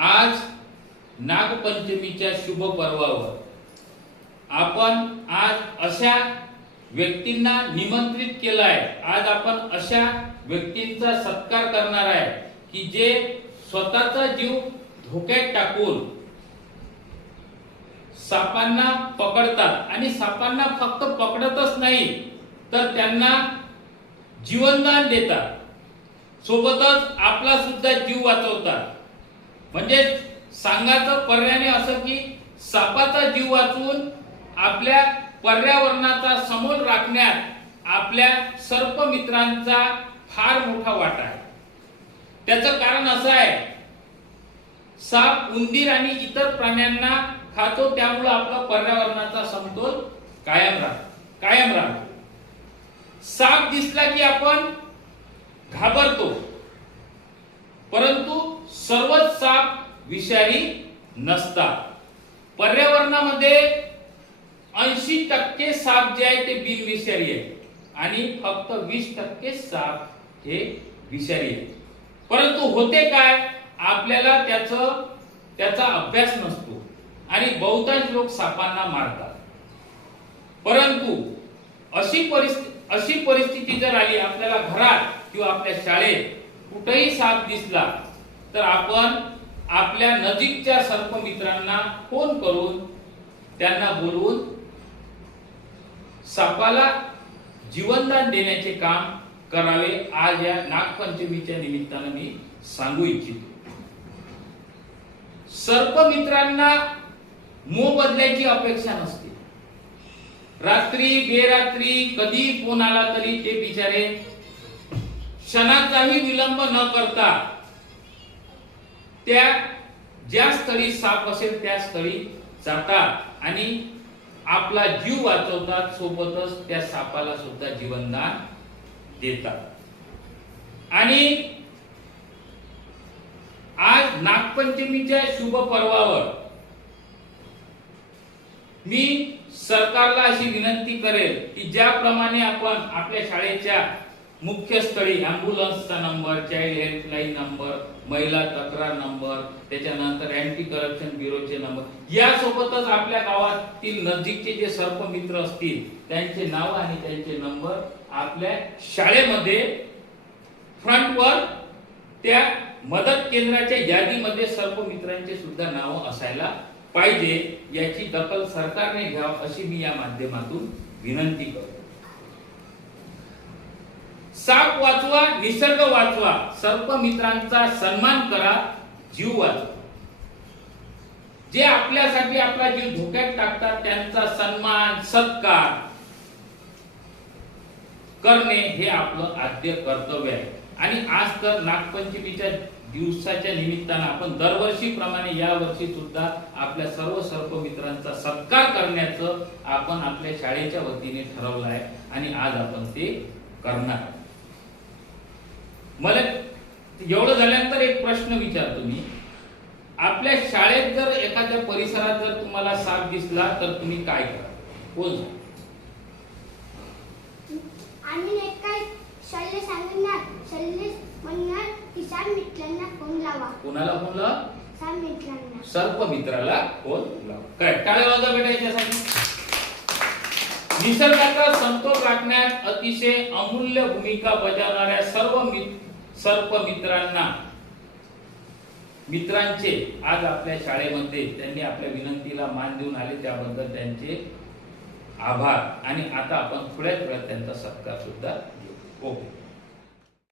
आज नागपंचमीच्या शुभ पर्वावर आपण आज अशा व्यक्तींना निमंत्रित केलं आहे। आज आपण अशा व्यक्तींचा सत्कार करणार आहे की जे स्वतःचा जीव धोक्यात टाकून सापांना पकडतात आणि सापांना फक्त पकडतच नाही तर त्यांना जीवनदान देतात, सोबतच आपला सुद्धा जीव वाचवतात। म्हणजे सांगायचं पर्यायाने असं की सापाचा जीव वाचवून आपल्या पर्यावरणाचा समोर राखण्यात आपल्या सर्प मित्रांचा फार मोठा वाटा आहे। त्याचं कारण असं आहे, साप उंदीर आणि इतर प्राण्यांना खातो, त्यामुळे आपला पर्यावरणाचा समतोल कायम राहतो। साप दिसला की आपण घाबरतो, परंतु सर्वच साप विषारी नसतात। पर्यावरणामध्ये 80% साप जे आहे ते बिनविषारी आहे आणि फक्त 20% साप हे विषारी आहे। परंतु होते काय, आपल्याला त्याचा अभ्यास नसतो आणि बहुतांश लोक सापांना मारतात। परंतु अशी परिस्थिती जर आली आपल्याला घरात किंवा आपल्या शाळेत कुठेही साप दिसला तर आपण आपल्या नजीकच्या सर्प मित्रांना फोन करून त्यांना बोलवून सापाला जीवनदान देण्याचे काम करावे। आज या नागपंचमीच्या निमित्ताने मी सांगू इच्छितो। सर्प मित्रांना मोह बदलायची अपेक्षा नसते। रात्री बेरात्री कधी फोन आला तरी ते बिचारे क्षणाचाही विलंब न करता त्या ज्या स्थळी साप असेल त्या स्थळी जातात आणि आपला जीव वाचवतात, सोबतच त्या सापाला सुद्धा जीवनदान देतात। आणि आज नागपंचमीच्या शुभ पर्वावर मी सरकारला अशी विनंती करेल की ज्याप्रमाणे आपण आपल्या शाळेच्या मुख्य स्थळी ॲम्ब्युलन्सचा नंबर, चाइल्ड हेल्पलाईन नंबर, महिला तक्रार नंबर, त्याच्यानंतर अँटी करप्शन ब्युरोचे नंबर, यासोबतच आपल्या गावातील नजीकचे जे सर्प मित्र असतील त्यांचे नाव आणि त्यांचे नंबर आपल्या शाळेमध्ये फ्रंटवर त्या मदत केंद्राच्या यादीमध्ये सर्प मित्रांचे सुद्धा नाव असायला पाहिजे। याची दखल सरकारने घ्यावी अशी मी या माध्यमातून विनंती करतो। साप वाचवा, निसर्ग वाचवा, सर्प मित्रांचा सन्मान करा, जीव वाचवा। जे आपल्यासाठी आपला जीव धोक्यात टाकतात त्यांचा सन्मान सत्कार करणे हे आपलं आद्य कर्तव्य आहे। आणि आज तर नागपंचमीच्या दिवसाच्या निमित्तानं आपण दरवर्षीप्रमाणे या वर्षी सुद्धा आपल्या सर्व सर्प मित्रांचा सत्कार करण्याचं आपण आपल्या शाळेच्या वतीने ठरवलं आहे आणि आज आपण ते करणार। मला एवढं झाल्यानंतर एक प्रश्न विचारतो मी, आपल्या शाळेत जर एखाद्या परिसरात जर तुम्हाला साप दिसला तर तुम्ही काय करा? कोण सांग? आम्ही काय शल्य सांगणार, शल्य म्हणणार की साप मित्रांना फोन लावा। कोणाला फोन लावा? साप मित्रांना, सर्प मित्राला फोन लावा। काय टाळ्या वाजवा बेटा याच्यासाठी। निसर्गाचा समतोल राखण्यात अतिशय अमूल्य भूमिका बजावणाऱ्या सर्व सर्प मित्रांचे आज आपल्या शाळेमध्ये त्यांनी आपल्या विनंतीला मान देऊन आले, त्याबद्दल त्यांचे आभार। आणि आता आपण थोड्याच वेळात त्यांचा सत्कार सुद्धा घेऊ। ओके।